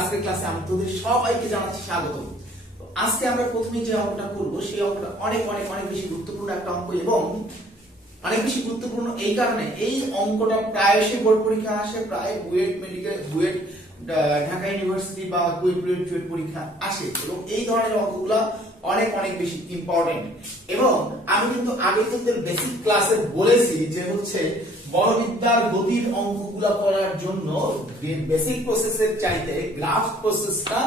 আজকের ক্লাসে আমি তোদের সবাইকে জানাচ্ছি স্বাগত। আজকে আমরা প্রথমে যে অঙ্কটা করব সেই অঙ্কটা অনেক অনেক অনেক বেশি গুরুত্বপূর্ণ একটা অঙ্ক এবং অনেক বেশি গুরুত্বপূর্ণ এই কারণে এই অঙ্কটা প্রায়শই বোর্ড পরীক্ষা আসে, প্রায় বুয়েট মেডিকেল, বুয়েট ঢাকা ইউনিভার্সিটি বা বুয়েট পরীক্ষা আসে এবং এই ধরনের অঙ্কগুলো অনেক অনেক বেশি ইম্পর্টেন্ট। এবং আমি কিন্তু আগে তোদের বেসিক ক্লাসে বলেছি যে হচ্ছে বলবিদ্যার গতির অঙ্কগুলো করার জন্য বেসিক প্রসেসের চাইতে গ্রাফ প্রসেসটা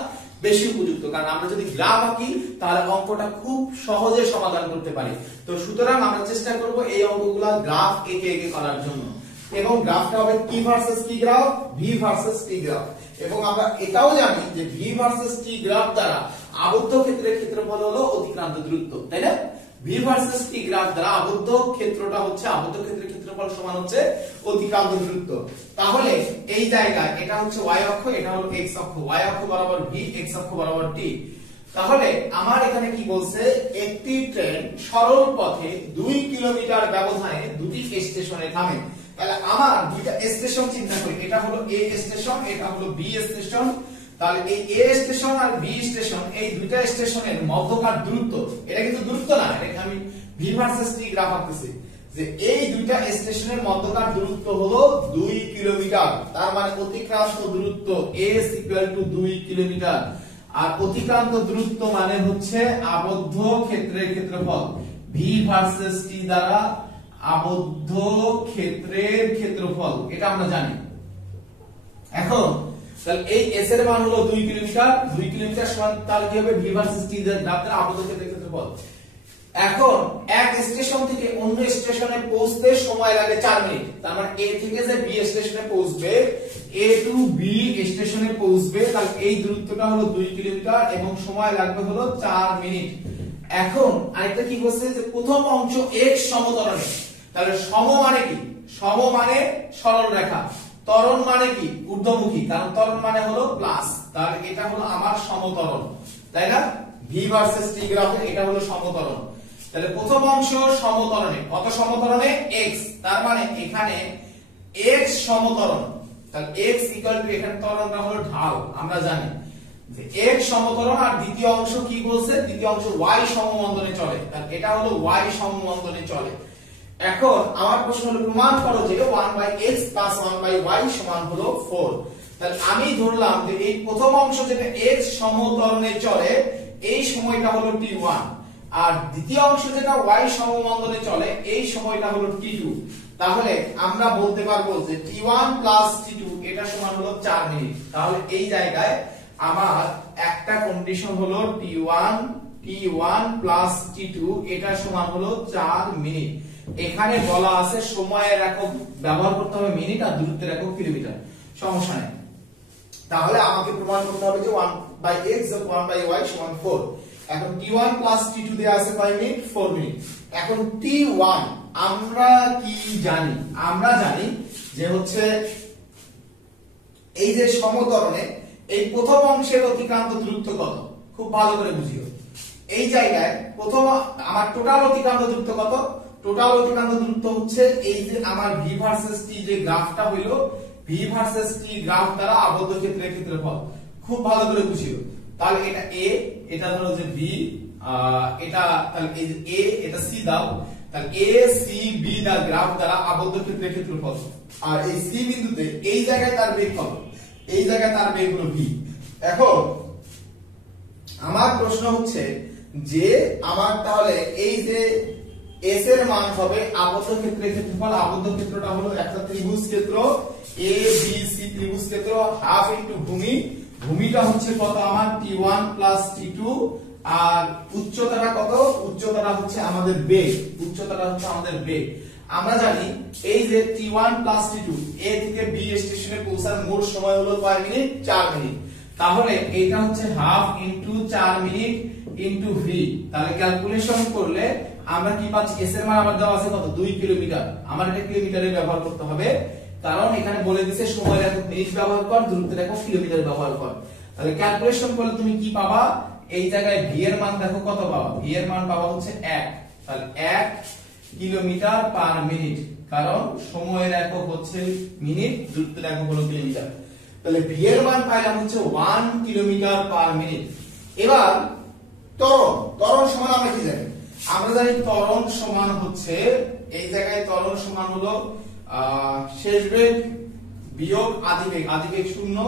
বেশি উপযুক্ত, কারণ আমরা যদি গ্রাফ আঁকি তাহলে অঙ্কটা খুব সহজে সমাধান করতে পারি। তো সুতরাং আমরা চেষ্টা করব এই অঙ্কগুলো গ্রাফ এঁকে এঁকে করার জন্য, এবং গ্রাফটা হবে T versus T graph, V versus T graph. এবং আমরা এটাও জানি যে ভি ভার্সেস টি গ্রাফ দ্বারা আবদ্ধ ক্ষেত্রের ক্ষেত্রফল হলো অতিক্রান্ত দূরত্ব, তাই না? ভি ভার্সেস টি গ্রাফ দ্বারা আবদ্ধ ক্ষেত্রটা হচ্ছে, আবদ্ধ ক্ষেত্রের ক্ষেত্রফল সমান হচ্ছে অতিক্রান্ত দূরত্ব। তাহলে এই জায়গায় এটা হচ্ছে y অক্ষ, এটা হলো x অক্ষ, y অক্ষ বরাবর v, x অক্ষ বরাবর t। তাহলে আমার এখানে কি বলছে, একটি ট্রেন সরল পথে 2 কিলোমিটার ব্যবধানে দুটি স্টেশনে থামে। তাহলে আমার দুইটা স্টেশন চিন্তা করি, এটা হলো a স্টেশন, এটা হলো b স্টেশন। তাহলে এই a স্টেশন আর b স্টেশন, এই দুইটা স্টেশনের মধ্যকার দূরত্ব, এটা কিন্তু দূরত্ব না, এটা আমি v ভার্সেস t গ্রাফ আঁকতেছি, যে এই দুইটা স্টেশনের মধ্যকার দূরত্ব হলো 2 কিলোমিটার। তার মানে অতিক্রান্ত দূরত্ব s = 2 কিলোমিটার, আর অতিক্রান্ত দূরত্ব মানে হচ্ছে আবদ্ধ ক্ষেত্রের ক্ষেত্রফল v ভার্সেস t দ্বারা আবদ্ধ ক্ষেত্রের ক্ষেত্রফল, এটা আমরা জানি। এখন তাহলে এই s এর মান হলো 2 কিলোমিটার, 2 কিলোমিটার সমান তাহলে কি হবে v ভার্সেস t দ্বারা আবদ্ধ ক্ষেত্রের ক্ষেত্রফল। এখন এক স্টেশন থেকে অন্য স্টেশনে পৌঁছতে সময় লাগে 4 মিনিট। তার মানে a থেকে যে b স্টেশনে পৌঁছবে, a টু b স্টেশনে পৌঁছবে, তাহলে এই দূরত্বটা হলো 2 কিলোমিটার এবং সময় লাগবে হলো 4 মিনিট। এখন আরেকটা কি বলছে, যে প্রথম অংশ x সমতরণে। তাহলে সম মানে কি? সম মানে সরল রেখা, ত্বরণ মানে কি? ঊর্ধ্বমুখী, কারণ ত্বরণ মানে হলো প্লাস। তাহলে এটা হলো আমার সমতরণ, তাই না? v ভার্সেস t গ্রাফে এটা হলো সমতরণ। তাহলে প্রথম অংশ সমতরণে, কত সমতরণে? x। তার মানে এখানে x সমতরণ, তাহলে x = এখানে ত্বরণটা হলো ঢাল, আমরা জানি যে x সমতরণ। আর দ্বিতীয় অংশ কি বলছে? দ্বিতীয় অংশ y সমবন্ধনে চলে, তাহলে এটা হলো y সমবন্ধনে চলে। এখন আমার প্রশ্ন হলো প্রমাণ করো যে 1/x + 1/y সমান হলো 4। তাহলে আমি ধরলাম যে এই প্রথম অংশ যেটা x সমতরণে চলে, এই সময়টা হলো t1, আর দ্বিতীয় অংশ যেটা y সমবন্ধনে চলে, এই সময়টা হলো t2। তাহলে আমরা বলতে পারবো যে t1 + t2 এটা সমান হলো 4 মিনিট। তাহলে এই জায়গায় আমার একটা কন্ডিশন হলো t1 + t2 এটা সমান হলো 4 মিনিট। এখানে বলা আছে সময়ের একক ব্যবহার করতে হবে মিনিট, আর দূরত্বের একক কিলোমিটার, সমস্যা নেই। তাহলে আমাকে প্রমাণ করতে হবে যে 1/x + 1/y সমান 4। এখন t1 + t2 দেয়া আছে কয় মিনিট? 4 মিনিট। এখন t1 আমরা কি জানি? আমরা জানি যে হচ্ছে এই যে সমতরণে এই প্রথম অংশের অতিক্রান্ত দূরত্ব কত, খুব ভালো করে বুঝিও। এই জায়গায় প্রথম আমার টোটাল অতিক্রান্ত দূরত্ব কত? টোটাল অতিক্রান্ত দূরত্ব হচ্ছে এই যে আমার v ভার্সেস t যে গ্রাফটা হইলো, v ভার্সেস t গ্রাফ দ্বারা আবদ্ধ ক্ষেত্রের ক্ষেত্রফল, খুব ভালো করে বুঝিও। তাহলে এটা a, এটা ধরো যে b, এটা তাহলে এই যে a, এটা c দাও, তাহলে a c b the graph দ্বারা আবদ্ধ ক্ষেত্রের ক্ষেত্রফল। আর এই c বিন্দুতে এই জায়গায় তার বেগ কত? এই জায়গায় তার বেগ হলো v। এখন আমার প্রশ্ন হচ্ছে যে আমার তাহলে এই যে s এর মান হবে আবদ্ধ ক্ষেত্রের ক্ষেত্রফল, আবদ্ধ ক্ষেত্রটা হলো একটা ত্রিভুজ ক্ষেত্র a b c ত্রিভুজ ক্ষেত্র, হাফ ইনটু ভূমি, ভূমিটা হচ্ছে কত আমার? t1 + t2, আর উচ্চতাটা কত? উচ্চতাটা হচ্ছে আমাদের বেগ, উচ্চতাটা হচ্ছে আমাদের বেগ। আমরা জানি এই যে t1 + t2 a থেকে b স্টেশনে পৌঁছার মোট সময় হলো কয় মিনিট? 4 মিনিট। তাহলে এটা হচ্ছে half into 4 minute into v। তাহলে ক্যালকুলেশন করলে আমরা কি পাচ্ছি? s এর মান আমার দেওয়া আছে কত? 2 কিলোমিটার। আমার এটা কিলোমিটারে ব্যবহার করতে হবে, কারণ এখানে বলে দিয়েছে সময়ের একক মিনিট ব্যবহার কর, দূরত্বের একক কিলোমিটার ব্যবহার কর। তাহলে ক্যালকুলেশন করলে তুমি কি পাবা? এই জায়গায় v এর মান দেখো কত পাবা? v এর মান পাবা হচ্ছে 1। তাহলে 1 কিলোমিটার পার মিনিট, কারণ সময়ের একক হচ্ছে মিনিট, দূরত্বের একক হলো কিলোমিটার। তাহলে v এর মান পাইলাম হচ্ছে 1 কিলোমিটার পার মিনিট। এবার ত্বরণ সমান আমরা কি জানি? আমরা জানি ত্বরণ সমান হচ্ছে, এই জায়গায় ত্বরণ সমান হলো শেষ বেগ বিয়োগ আদি বেগ 0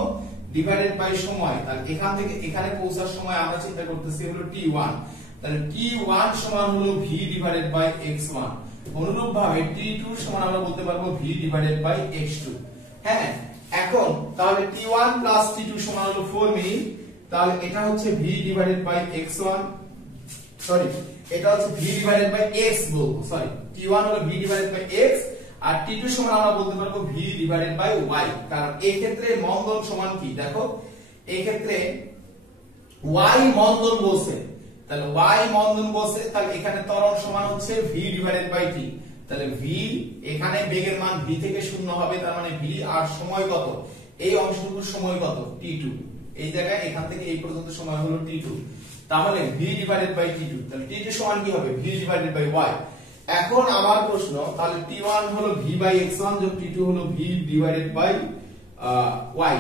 ডিভাইডেড বাই সময়। তাহলে এখান থেকে এখানে পৌঁছার সময় আমরা চিন্তা করতেছি হলো t1, তাহলে t1 সমান হলো v ডিভাইডেড বাই x1। অনুরূপভাবে t2 সমান আমরা বলতে পারবো v ডিভাইডেড বাই x2। হ্যাঁ, এখন তাহলে t1 প্লাস t2 সমান হলো 4 মিনিট, তাহলে এটা হচ্ছে v divided by x1, sorry এটা হচ্ছে v ডিভাইডেড বাই x বলবো, সরি t1 হলো v ডিভাইডেড বাই x আর t2 সমান আমরা বলতে পারবো v ডিভাইডেড বাই y। কারণ এই ক্ষেত্রে মন্দন সমান কি দেখো, এই ক্ষেত্রে y মন্দন বলছে, তাহলে y মন্দন বলছে, তাহলে এখানে ত্বরণ সমান হচ্ছে v ডিভাইডেড বাই t। তাহলে v এখানে বেগের মান v থেকে 0 হবে, তার মানে v আর সময় কত, এই অংশটুকুর সময় কত t2, এই জায়গায় এখান থেকে এই পর্যন্ত সময় হলো t2, তাহলে v ডিভাইডেড বাই t2, তাহলে t2 সমান কি হবে v ডিভাইডেড বাই y। এখন আমার প্রশ্ন, তাহলে t1 হলো v বাই x1 যোগ t2 হলো v ডিভাইডেড বাই y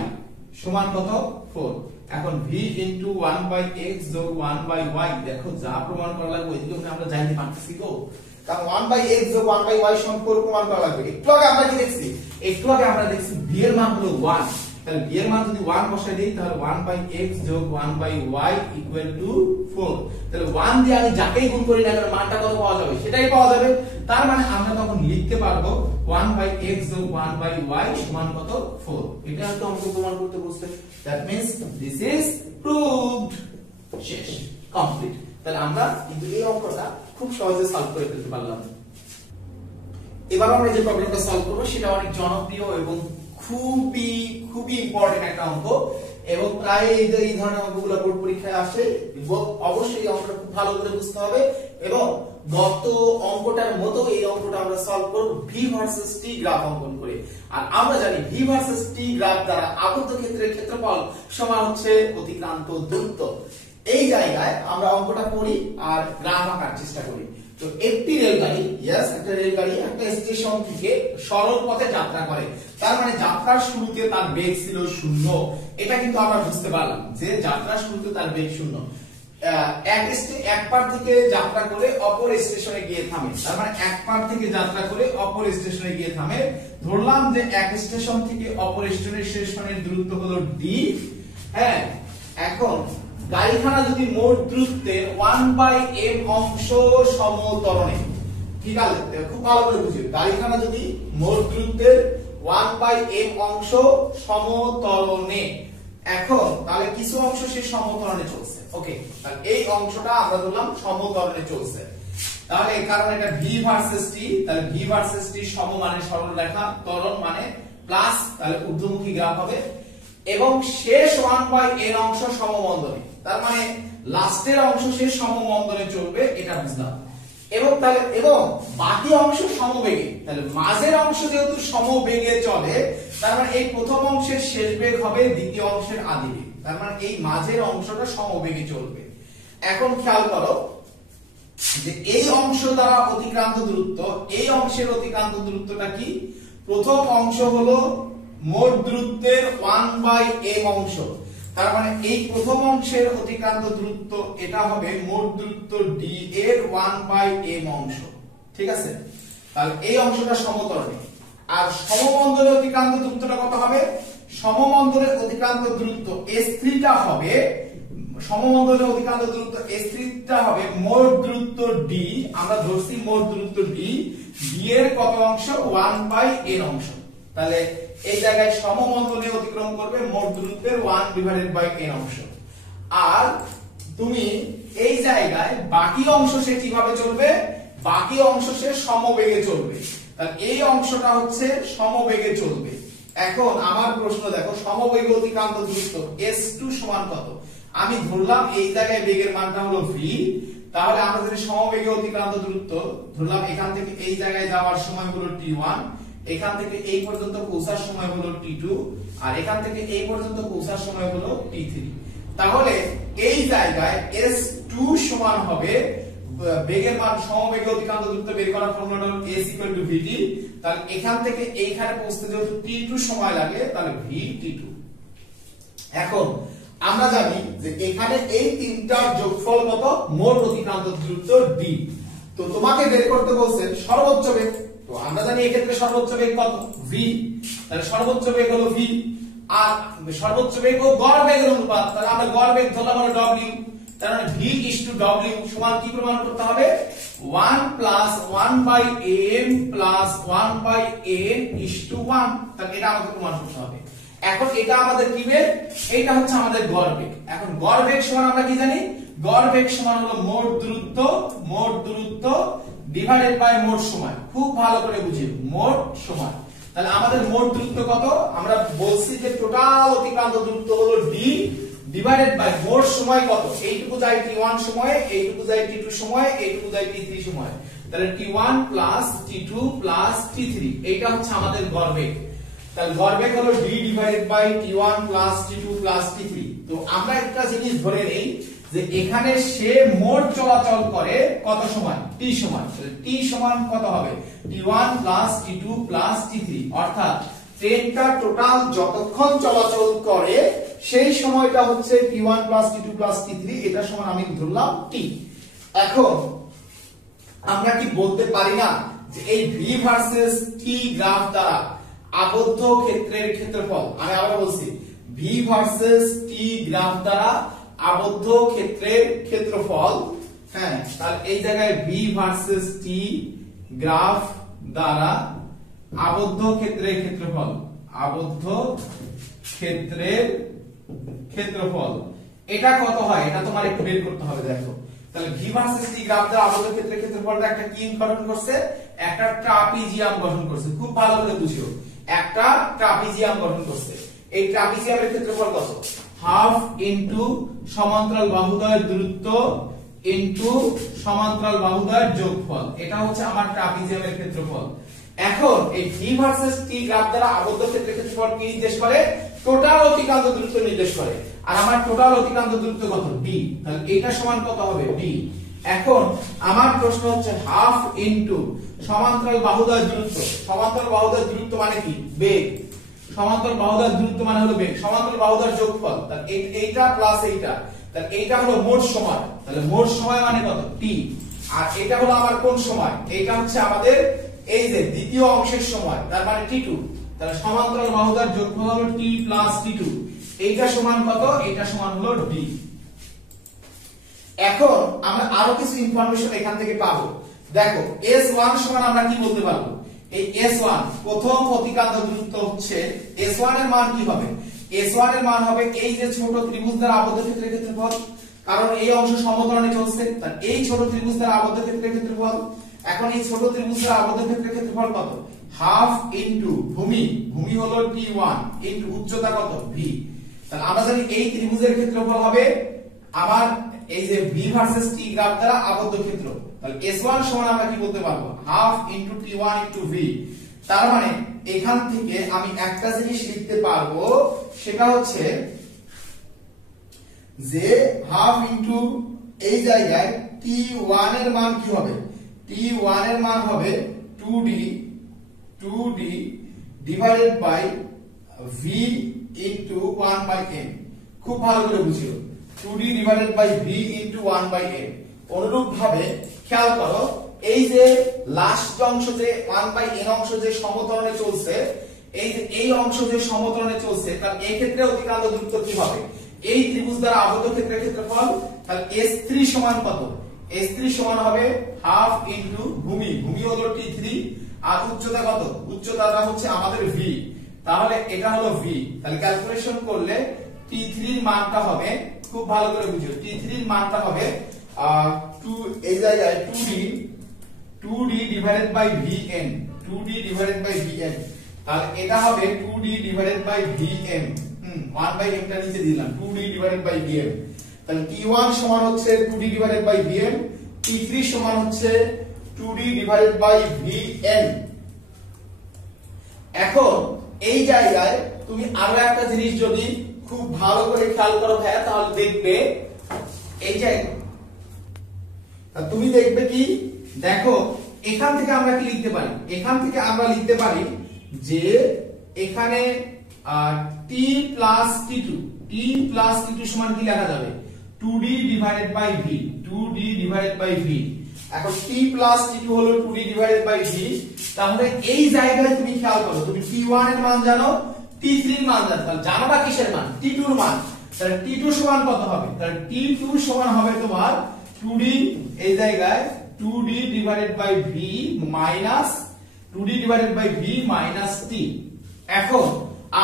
সমান কত 4। এখন v ইনটু 1 বাই x যোগ 1 বাই y, দেখো যা প্রমাণ করা লাগবে এদিকে আমরা জানতে পারতেছি তো, কারণ 1 বাই x যোগ 1 বাই y সমান 4 প্রমাণ করা লাগবে। একটু আগে আমরা কি দেখছি, একটু আগে আমরা দেখছি v এর মান হলো 1, তাহলে v এর মান যদি 1 বসাই দেই তাহলে 1 বাই x যোগ 1 বাই y ইকুয়াল টু 4। তাহলে 1 দিয়ে আমি যাকেই গুণ করি না কেন মানটা কত পাওয়া যাবে সেটাই পাওয়া যাবে, তার মানে আমরা তখন লিখতে পারবো 1 বাই x যোগ 1 বাই y সমান কত 4। এটা তো আমাকে প্রমাণ করতে বলছে, that means this is proved, শেষ, কমপ্লিট। তাহলে আমরা কিন্তু এই অঙ্কটা খুব সহজে সলভ করে ফেলতে পারলাম। এবার আমরা যে প্রবলেমটা সলভ করব সেটা অনেক জনপ্রিয় এবং খুবই ইম্পর্টেন্ট একটা অঙ্ক, এবং প্রায় এই ধরনের অঙ্কগুলো বোর্ড পরীক্ষায় আসে। অবশ্যই এই অঙ্কটা খুব ভালো করে বুঝতে হবে, এবং গত অঙ্কটার মতো এই অঙ্কটা আমরা সলভ করব v ভার্সেস t গ্রাফ অঙ্কন করে। আর আমরা জানি v ভার্সেস t গ্রাফ দ্বারা আবদ্ধ ক্ষেত্রের ক্ষেত্রফল সমান হচ্ছে অতিক্রান্ত দূরত্ব। এই জায়গায় আমরা অঙ্কটা করি আর গ্রাফ আঁকার চেষ্টা করি। তো একটি রেলগাড়ি, একটা রেলগাড়ি একটা স্টেশন থেকে সরল পথে যাত্রা করে, তার মানে যাত্রার শুরুতে তার বেগ ছিল 0। এটা কিন্তু আমরা বুঝতে পারলাম যে যাত্রার শুরুতে তার বেগ 0। এক পার থেকে যাত্রা করে অপর স্টেশনে গিয়ে থামে, তার মানে এক পার থেকে যাত্রা করে অপর স্টেশনে গিয়ে থামে। ধরলাম যে এক স্টেশন থেকে অপর স্টেশনের দূরত্ব হলো d। হ্যাঁ, এখন গাড়িখানা যদি মোট দূরত্বের 1/m অংশ সমতরণে, ঠিক আছে খুব ভালো করে বুঝি, গাড়িখানা যদি মোট দূরত্বের 1/m অংশ সমতরণে, এখন তাহলে কিছু অংশ সে সমতরণে চলছে, ওকে, তাহলে এই অংশটা আমরা ধরলাম সমতরণে চলছে। তাহলে কারণ এটা v ভার্সেস t, তাহলে v ভার্সেস t সম মানে সরল রেখা, ত্বরণ মানে প্লাস, তাহলে ঊর্ধ্বমুখী গ্রাফ হবে, এবং শেষ 1/n অংশ সমমন্দনে, তার মানে লাস্টের অংশ শেষ সমমন্দনে চলবে, এটা বুঝলাম। এবং তাহলে এবং বাকি অংশ সমবেগে, তাহলে মাঝের অংশ যেহেতু সমবেগে চলে, তার মানে এই প্রথম অংশের শেষ বেগ হবে দ্বিতীয় অংশের আদি বেগ, তার মানে এই মাঝের অংশটা সমবেগে চলবে। এখন খেয়াল করো যে এই অংশ দ্বারা অতিক্রান্ত দূরত্ব, এই অংশের অতিক্রান্ত দূরত্বটা কি, প্রথম অংশ হলো মোট দূরত্বের 1/m অংশ, তার মানে এই প্রথম অংশের অতিক্রান্ত দূরত্ব এটা হবে মোট দূরত্ব d এর 1/m অংশ, ঠিক আছে। তাহলে এই অংশটা সমতরণে, আর সমমন্দলে অতিক্রান্ত দূরত্বটা কত হবে, সমমন্দলের অতিক্রান্ত দূরত্ব s3 টা হবে, সমমন্দলের অতিক্রান্ত দূরত্ব s3 টা হবে মোট দূরত্ব d, আমরা ধরছি মোট দূরত্ব d, d এর কত অংশ 1/n অংশ। তাহলে এই জায়গায় সমমন্দলে অতিক্রম করবে মোট দূরত্বের 1/n অংশ। আর তুমি এই জায়গায় বাকি অংশ সে কিভাবে চলবে, বাকি অংশ সে সমবেগে চলবে, তাহলে এই অংশটা হচ্ছে সমবেগে চলবে। এখন আমার প্রশ্ন দেখো, সমবেগে অতিক্রান্ত দূরত্ব s2 সমান কত, আমি ধরলাম এই জায়গায় বেগের মানটা হলো v, তাহলে আমরা যদি সমবেগে অতিক্রান্ত দূরত্ব ধরলাম, এখান থেকে এই জায়গায় যাওয়ার সময় হলো t1, এখান থেকে এই পর্যন্ত পৌঁছার সময় হলো t2, আর এখান থেকে এই পর্যন্ত পৌঁছার সময় হলো t3। তাহলে এই জায়গায় s2 সমান হবে বেগের মান সমবেগে অতিক্রান্ত দূরত্ব বের করার ফর্মুলাটা হলো s = vt। তাহলে এখান থেকে এইখানে পৌঁছতে যেহেতু t2 সময় লাগে তাহলে vt2। এখন আমরা জানি যে এখানে এই তিনটার যোগফল কত, মোট অতিক্রান্ত দূরত্ব d। তো তোমাকে বের করতে বলছেন সর্বোচ্চ বেগ। তো আমরা জানি এই ক্ষেত্রে সর্বোচ্চ বেগ কত, v। তাহলে সর্বোচ্চ বেগ হলো v, আর সর্বোচ্চ বেগ ও গড় বেগের অনুপাত। তাহলে আমরা গড় বেগ ধরলাম হলো w। তার মানে v = w সমান কি প্রমাণ করতে হবে, 1 + 1/n + 1/n = 1। তাহলে এটা আমাদের প্রমাণ করতে হবে। এখন এটা আমাদের কি বেগ, এটা হচ্ছে আমাদের গড় বেগ। এখন গড় বেগ সমান আমরা কি জানি, গড় বেগ সমান হলো মোট দূরত্ব ডিভাইডেড বাই মোট সময়। খুব ভালো করে বুঝিও, মোট সময়। তাহলে আমাদের মোট দূরত্ব কত, আমরা বলছি যে টোটাল অতিক্রান্ত দূরত্ব হলো d ডিভাইডেড বাই মোট সময় কত, এইটুকু যায় t1 সময়ে, এইটুকু যায় t2 সময়ে, এইটুকু যায় t3 সময়ে। তাহলে t1 + t2 + t3 এইটা হচ্ছে আমাদের গড় বেগ। তাহলে গড় বেগ হলো d divided by t1 + t2 + t3। তো আমরা একটা জিনিস ধরে নেই যে এখানে সে মোট চলাচল করে কত সময়, t সময়। তাহলে t সমান কত হবে, t1 + t2 + t3, অর্থাৎ ট্রেনটা টোটাল যতক্ষণ চলাচল করে সেই সময়টা হচ্ছে t1 + t2 + t3, এটা সমান আমি ধরলাম t। এখন আমরা কি বলতে পারি না যে এই v ভার্সেস t গ্রাফ দ্বারা আবদ্ধ ক্ষেত্রের ক্ষেত্রফল, আমি আবার বলছি v ভার্সেস t গ্রাফ দ্বারা আবদ্ধ ক্ষেত্রের ক্ষেত্রফল। হ্যাঁ, তাহলে এই জায়গায় v ভার্সেস t গ্রাফ দ্বারা আবদ্ধ ক্ষেত্রের ক্ষেত্রফল, আবদ্ধ ক্ষেত্রের ক্ষেত্রফল এটা কত হয়, এটা তোমার একটু বের করতে হবে। দেখো তাহলে v ভার্সেস t গ্রাফ দ্বারা আবদ্ধ ক্ষেত্রের ক্ষেত্রফলটা একটা কি গঠন করছে, একটা ট্রাপিজিয়াম গঠন করছে। খুব ভালো করে বুঝিও, একটা ট্রাপিজিয়াম গঠন করছে। এই ট্রাপিজিয়ামের ক্ষেত্রফল কত, হাফ ইনটু সমান্তরাল বাহুদ্বয়ের দূরত্ব ইনটু সমান্তরাল বাহুদ্বয়ের যোগফল। এটা হচ্ছে আমার ট্রাপিজিয়ামের ক্ষেত্রফল। এখন এই v ভার্সেস t গ্রাফ দ্বারা আবদ্ধ ক্ষেত্রের ক্ষেত্রফল কি নির্দেশ করে, টোটাল অতিক্রান্ত দূরত্ব নির্দেশ করে। আর আমার টোটাল অতিক্রান্ত দূরত্ব কত, d। তাহলে এটা সমান কত হবে, d। এখন আমার প্রশ্ন হচ্ছে হাফ ইনটু সমান্তরাল বাহুদ্বয়ের দূরত্ব। সমান্তরাল বাহুদ্বয়ের দূরত্ব মানে কি, বেগ। সমান্তরাল বাহুদ্বয়ের দূরত্ব মানে হলো বেগ, সমান্তরাল বাহুদ্বয়ের যোগফল। তাহলে এইটা প্লাস এইটা, তাহলে এইটা হলো মোট সময়। তাহলে মোট সময় মানে কত, t। আর এটা হলো আমার কোন সময়, এইটা হচ্ছে আমাদের এই যে দ্বিতীয় অংশের সময়, তার মানে t2। তাহলে সমান্তরাল বাহুদ্বয়ের যোগফল হলো t + t2। এইটা সমান কত, এইটা সমান হলো d। এখন আমরা আরো কিছু ইনফরমেশন এখান থেকে পাবো। দেখো s1 সমান আমরা কি বলতে পারবো, এই s1 প্রথম অতিক্রান্ত দূরত্ব হচ্ছে, s1 এর মান কি হবে, s1 এর মান হবে এই যে ছোট ত্রিভুজ দ্বারা আবদ্ধ ক্ষেত্রের ক্ষেত্রফল, কারণ এই অংশ সমতলে চলছে। তাহলে এই ছোট ত্রিভুজ দ্বারা আবদ্ধ ক্ষেত্রের ক্ষেত্রফল। এখন এই ছোট ত্রিভুজ দ্বারা আবদ্ধ ক্ষেত্রের ক্ষেত্রফল কত, হাফ ইনটু ভূমি হলো t1 ইনটু উচ্চতা কত, v। তাহলে আমরা জানি এই ত্রিভুজের ক্ষেত্রফল হবে আমার এই যে v ভার্সেস t গ্রাফ দ্বারা আবদ্ধ ক্ষেত্র। তাহলে s1 সমান আমরা কি বলতে পারবো, half into t1 into v। তার মানে এখান থেকে আমি একটা জিনিস লিখতে পারবো, সেটা হচ্ছে যে হাফ ইনটু এই জায়গায় t1 এর মান কি হবে, t1 এর মান হবে 2d divided by v into 1/n। খুব ভালো করে বুঝিও, 2d divided by v into 1/n। অনুরূপ ভাবে খেয়াল করো, এই যে লাস্ট অংশ যে 1/n অংশ যে সমতলে চলছে, এই যে এই অংশ যে সমতলে চলছে, তার এই ক্ষেত্রে অতিক্রান্ত দূরত্ব কি হবে, এই ত্রিভুজ দ্বারা আবদ্ধ ক্ষেত্রের ক্ষেত্রফল। তাহলে s3 সমান কত, s3 সমান হবে হাফ ইনটু ভূমি হলো t3, আর উচ্চতা কত, উচ্চতাটা হচ্ছে আমাদের v। তাহলে এটা হলো v। তাহলে ক্যালকুলেশন করলে t3 এর মানটা হবে, খুব ভালো করে বুঝিও, t3 এর মানটা হবে 2 এই জায়গায় 2d divided by vn, 2d divided by vn। তাহলে এটা হবে 2d divided by vm। 1/m টা নিচে দিলাম, 2d ডিভাইডেড বাই vm। তাহলে t1 সমান হচ্ছে 2d divided by vm, t3 সমান হচ্ছে 2d ডিভাইডেড বাই vn। এখন এই জায়গায় তুমি আরো একটা জিনিস যদি খুব ভালো করে খেয়াল করো ভাইয়া, তাহলে দেখবে এই যে তুমি দেখবে কি, দেখো এখান থেকে আমরা কি লিখতে পারি, এখান থেকে আমরা লিখতে পারি যে এখানে t প্লাস t2 সমান কি লেখা যাবে 2d divided by v, 2d divided by v। এখন t প্লাস t2 হলো 2d ডিভাইডেড বাই v। তাহলে এই জায়গায় তুমি খেয়াল করো, তুমি t1 এর মান জানো, t3 এর মান জানো, তাহলে জানো না কিসের মান, t2 এর মান। তাহলে t2 সমান কত হবে, তাহলে t2 সমান হবে তোমার 2d, এই জায়গায় 2d divided by v minus 2d divided by v minus t। এখন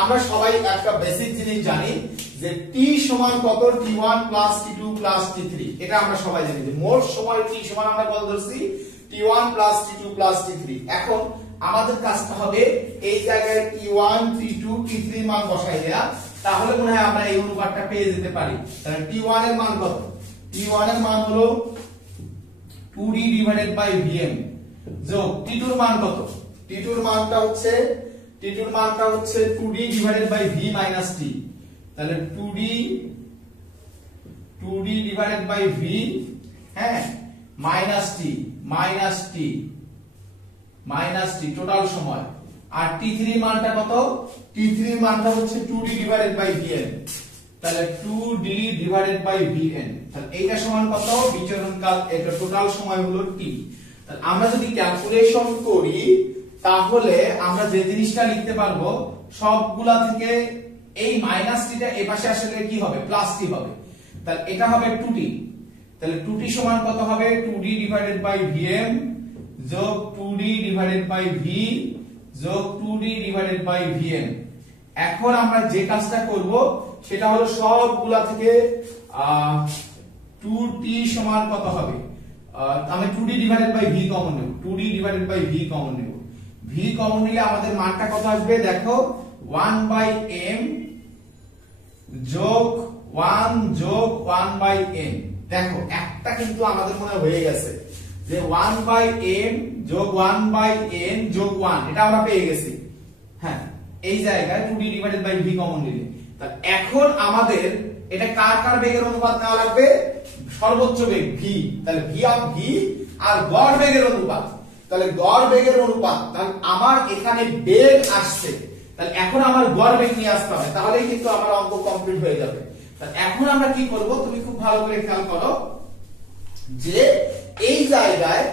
আমরা সবাই একটা বেসিক জিনিস জানি যে t সমান কত, t1 plus t2 plus t3, এটা আমরা সবাই জানি যে মোট সময় t সমান আমরা কত ধরছি t1 plus t2 plus t3। এখন আমাদের কাজটা হবে এই জায়গায় t1 t2 t3 মান বসাই দেয়া, তাহলে মনে হয় আমরা এই অনুপাতটা পেয়ে যেতে পারি। তাহলে t1 এর মান কত, t1 এর মান হলো 2d ডিভাইডেড বাই vm যোগ t2 এর মান কত, t2 এর মানটা হচ্ছে 2d divided by v minus t। তাহলে 2d ডিভাইডেড বাই v, হ্যাঁ, মাইনাস t টোটাল সময়। আর t3 মানটা কত, t3 মানটা হচ্ছে 2d ডিভাইডেড বাই vn। তাহলে 2d ডিভাইডেড বাই vn, তাহলে এইটা সমান কত, বিচরণ কাল, এটা টোটাল সময় হলো t। তাহলে আমরা যদি ক্যালকুলেশন করি তাহলে আমরা যে জিনিসটা লিখতে পারবো সবগুলা থেকে এই মাইনাস টিটা এই পাশে আসলে কি হবে, প্লাস টি হবে। তাহলে এটা হবে 2t। তাহলে 2t সমান কত হবে, 2d ডিভাইডেড বাই vm যোগ 2d ডিভাইডেড বাই v যোগ 2d ডিভাইডেড বাই vn। এখন আমরা যে কাজটা করব সেটা হলো সবগুলা থেকে 2t সমান কত হবে, আমি 2d divided by v common নেব, 2d divided by v common নেব। v কমন নিলে আমাদের মানটা কত আসবে, দেখো 1 বাই m যোগ 1 যোগ 1 বাই n। দেখো একটা কিন্তু আমাদের মনে হয়ে গেছে যে 1 বাই m যোগ 1 বাই n যোগ 1, এটা আমরা পেয়ে গেছি। হ্যাঁ, এই জায়গায় 2d divided by v common নিলে, তা এখন আমাদের এটা কার কার বেগের অনুপাত নেওয়া লাগবে, সর্বোচ্চ বেগ v। তাহলে v অফ v আর গড় বেগের অনুপাত, তাহলে গড় বেগের অনুপাত, তাহলে আমার এখানে বেগ আসছে, তাহলে এখন আমার গড় বেগ নিয়ে আসতে হবে, তাহলেই কিন্তু আমার অঙ্ক কমপ্লিট হয়ে যাবে। তাহলে এখন আমরা কি করব, তুমি খুব ভালো করে খেয়াল করো যে এই জায়গায়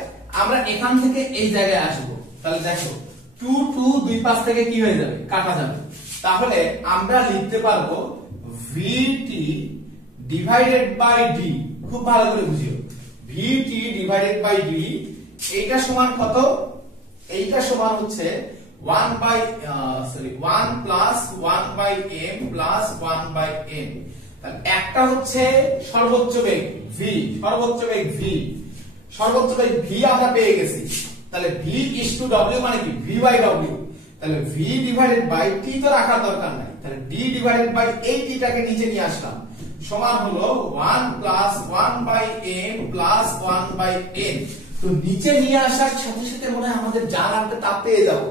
আমরা এখান থেকে এই জায়গায় আসব। তাহলে দেখো 2 দুই পাশ থেকে কি হয়ে যাবে, কাটা যাবে। তাহলে আমরা লিখতে পারবো vt ডিভাইডেড বাই d, খুব ভালো করে বুঝিও, vt ডিভাইডেড বাই d এইটা সমান কত, এইটা সমান হচ্ছে 1 plus 1 by m plus 1 by n। তাহলে একটা হচ্ছে সর্বোচ্চ বেগ v, সর্বোচ্চ বেগ v আমরা পেয়ে গেছি। তাহলে v is to w মানে কি, v বাই w। তাহলে v ডিভাইডেড বাই t তো রাখার দরকার নাই, তাহলে d ডিভাইডেড বাই এই t টাকে নিচে নিয়ে আসলাম, সমান হলো 1 plus 1 by m plus 1 by n। তো নিচে নিয়ে আসার সাথে সাথে মনে হয় আমাদের যা লাগবে তা পেয়ে যাব।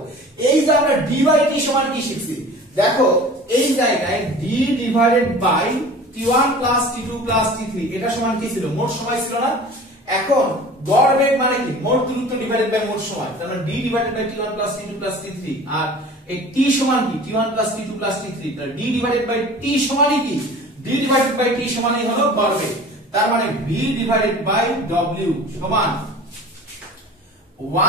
এই যে আমরা d বাই t সমান কি শিখছি, দেখো এই জায়গায় d divided by t1 plus t2 plus t3, এটা সমান কি ছিল, মোট সময় ছিল না। এখন গড় বেগ মানে কি, মোট দূরত্ব ডিভাইডেড বাই মোট সময়, তার মানে d divided by t1 plus t2 plus t3। আর এই t সমান কি, t1 plus t2 plus t3, তাহলে d ডিভাইডেড বাই t সমানই কি, d ডিভাইডেড বাই t সমানই হলো গড় বেগ। তার মানে v ডিভাইডেড বাই w সমান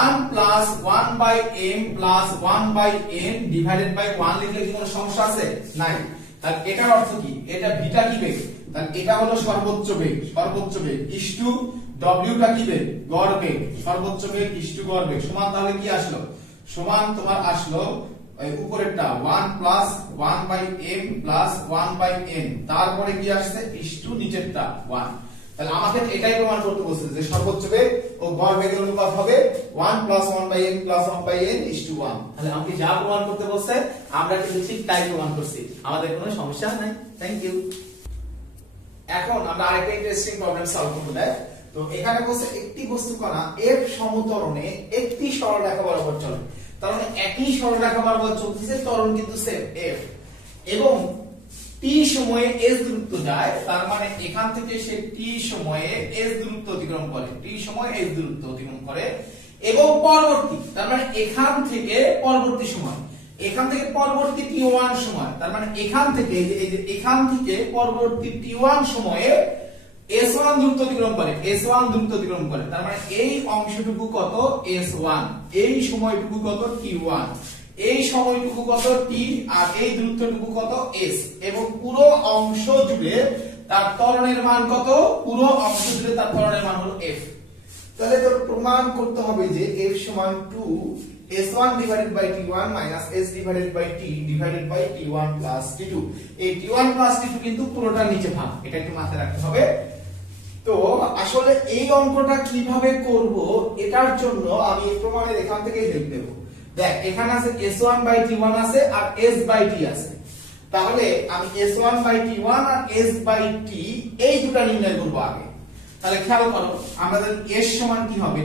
1 plus 1 by m plus 1 by n divided by 1 লিখলে কি কোনো সমস্যা আছে, নাই। তাহলে এটার অর্থ কি, এটা ভিটা কি বেগ, তাহলে এটা হলো সর্বোচ্চ বেগ ইস্টু w টা কি বেগ, গড় বেগ, সর্বোচ্চ বেগ ইস্টু গড় বেগ সমান, তাহলে কি আসলো, সমান তোমার আসলো এই উপরেরটা 1 plus 1 by m plus 1 by n, তারপরে কি আসছে ইস্টু নিচেরটা 1। তাহলে আমাকে এটাই প্রমাণ করতে বলছে যে সর্বোচ্চ বেগ ও গড় বেগের অনুপাত হবে 1 plus 1 by n plus 1 by n is to 1। তাহলে আমাকে যা প্রমাণ করতে বলছে আমরা কিন্তু ঠিক তাই প্রমাণ করছি, আমাদের কোনো সমস্যা নাই। Thank you. এখন আমরা আরেকটা ইন্টারেস্টিং প্রবলেম সলভ করব। তো এখানে বলছে একটি বস্তু কণা f সমতরণে একটি সরলরেখা বরাবর চলে, তার মানে একই সরলরেখা বরাবর চলতেছে, ত্বরণ কিন্তু সেম f, এবং টি সময়ে s দূরত্ব যায়, তার মানে এখান থেকে সে টি সময়ে s দূরত্ব অতিক্রম করে, টি সময়ে s দূরত্ব অতিক্রম করে এবং পরবর্তী, তার মানে এখান থেকে পরবর্তী সময়, এখান থেকে পরবর্তী t1 সময়, তার মানে এখান থেকে এই যে এখান থেকে পরবর্তী t1 সময়ে s1 দূরত্ব অতিক্রম করে, s1 দূরত্ব অতিক্রম করে, তার মানে এই অংশটুকু কত s1, এই সময়টুকু কত t1, এই সময়টুকু কত t, আর এই দূরত্বটুকু কত s, এবং পুরো অংশ জুড়ে তার ত্বরণের মান কত, পুরো অংশ জুড়ে তার ত্বরণের মান হলো f। তাহলে তোর প্রমাণ করতে হবে যে f সমান 2 s1 divided by t1 minus s divided by t divided by t1 plus t2। এই t1 প্লাস t2 কিন্তু পুরোটা নিচে ভাগ, এটা একটু মাথায় রাখতে হবে। তো আসলে এই অঙ্কটা কিভাবে করব, এটার জন্য আমি এই প্রমাণের এখান থেকেই হেল্প নেব। দেখ এখানে আছে s1 বাই t1 আছে আর s বাই t আছে, তাহলে আমি s1 বাই t1 আর s বাই t এই দুটো নির্ণয় করব আগে। তাহলে খেয়াল করো, আমাদের s সমান কি হবে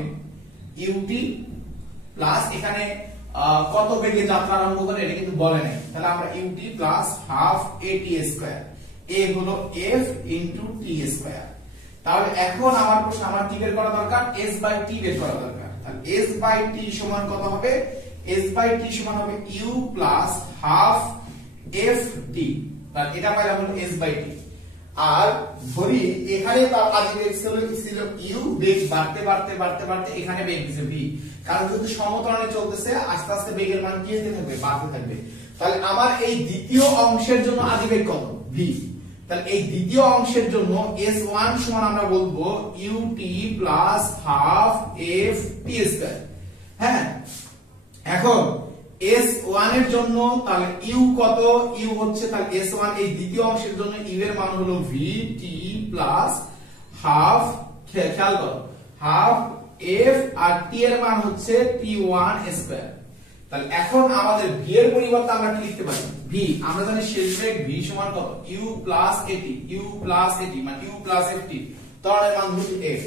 ut প্লাস এখানে কত বেগে যাত্রা আরম্ভ করে এটা কিন্তু বলে নাই, তাহলে আমরা ut plus half at square, a হলো f ইনটু t স্কয়ার। তাহলে এখন আমার প্রশ্ন, আমার কি বের করা দরকার, s বাই t বের করা দরকার। তাহলে s বাই t সমান কত হবে, s বাই t সমান হবে u প্লাস হাফ ft, তাহলে এটা পাইলাম হলো s বাই t। আর ধরি এখানে তার আদি বেগ ছিল u, বেগ বাড়তে বাড়তে বাড়তে বাড়তে এখানে বেগ দিছে v, কারণ যেহেতু সমতলে চলতেছে আস্তে আস্তে বেগের মান কি হতে থাকবে, বাড়তে থাকবে। তাহলে আমার এই দ্বিতীয় অংশের জন্য আদি বেগ কত, v। তাহলে এই দ্বিতীয় অংশের জন্য s1 সমান আমরা বলবো ut plus half ft square. হ্যাঁ, এখন s1 এর জন্য তাহলে u কত, u হচ্ছে তাহলে s1 এই দ্বিতীয় অংশের জন্য u এর মান হলো vt প্লাস হাফ, খেয়াল করো হাফ f, আর t এর মান হচ্ছে t1 স্কয়ার। তাহলে এখন আমাদের v এর পরিবর্তে আমরা কি লিখতে পারি, v আমরা জানি শেষ বেগ v সমান কত u plus at, u plus at মানে u প্লাস ft, ত্বরণের মান হচ্ছে f।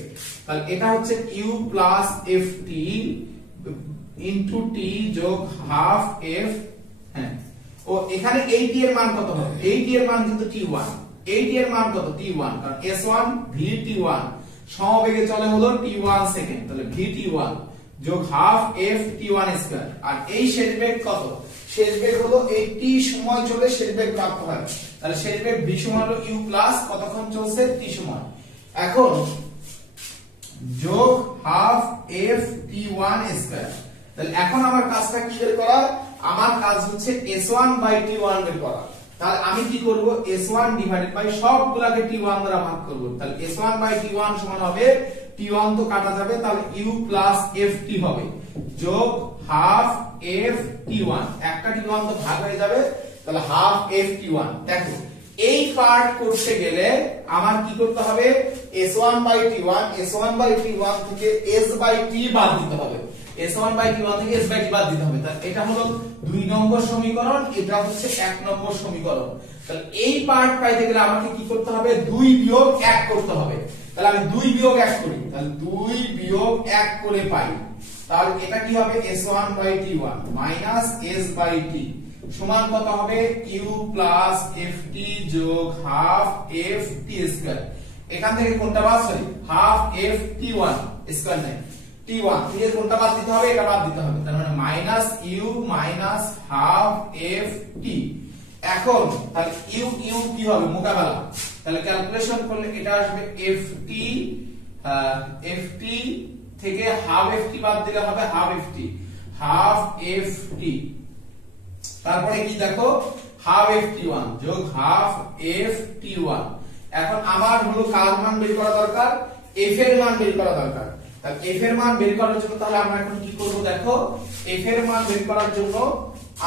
তাহলে এটা হচ্ছে u plus ft into t যোগ হাফ f। হ্যাঁ, ও এখানে at এর মান কত হবে, at এর মান কিন্তু t1, at এর মান কত t1, কারণ s1 vt1 সমবেগে চলে হলো t1 সেকেন্ড, তাহলে vt1 যোগ হাফ f t1 স্কয়ার। আর এই শেষ বেগ কত, শেষ বেগ হলো এই t সময় চলে শেষ বেগ প্রাপ্ত হয়, তাহলে শেষ বেগ v সমান হলো u প্লাস কতক্ষণ চলছে t সময়, এখন যোগ হাফ f t1 স্কয়ার। তাহলে এখন আমার কাজটা কি বের করা, আমার কাজ হচ্ছে s1 বাই t1 বের করা। তাহলে আমি কি করব, s1 ডিভাইডেড বাই সবগুলাকে t1 দ্বারা ভাগ করব, তাহলে s1 বাই t1 সমান হবে t1 তো কাটা যাবে, তাহলে u প্লাস ft হবে যোগ হাফ f t1, একটা t1 তো ভাগ হয়ে যাবে, তাহলে হাফ f t1। দেখো এই পার্ট করতে গেলে আমার কি করতে হবে, s1 by t1, s1 by t1 থেকে s বাই t বাদ দিতে হবে, s1 বাই t1 থেকে s বাই t বাদ দিতে হবে। তাহলে এটা হলো 2 নম্বর সমীকরণ, এটা হচ্ছে 1 নম্বর সমীকরণ। তাহলে এই পার্ট পাইতে গেলে আমাকে কি করতে হবে, 2 বিয়োগ 1 করতে হবে। তাহলে আমি 2 বিয়োগ 1 করি, তাহলে 2 বিয়োগ 1 করে পাই, তাহলে এটা কি হবে s1 by t1 minus s by t সমান কত হবে u প্লাস ft যোগ হাফ f t স্কয়ার। এখান থেকে কোনটা বাদ, sorry half f t1 square নাই, t1 থেকে কোনটা বাদ দিতে হবে, এটা বাদ দিতে হবে, তার মানে minus u minus half f t। এখন তাহলে u কি হবে, মোকাবেলা, তাহলে ক্যালকুলেশন করলে এটা আসবে ft, ft থেকে হাফ ft বাদ দিলে হবে হাফ ft, হাফ ft। তারপরে কি দেখো, হাফ ft1 যোগ হাফ ft1। এখন আমার হলো কার মান বের করা দরকার, f এর মান বের করা দরকার। তাহলে f এর মান বের করার জন্য তাহলে আমরা এখন কি করব, দেখো f এর মান বের করার জন্য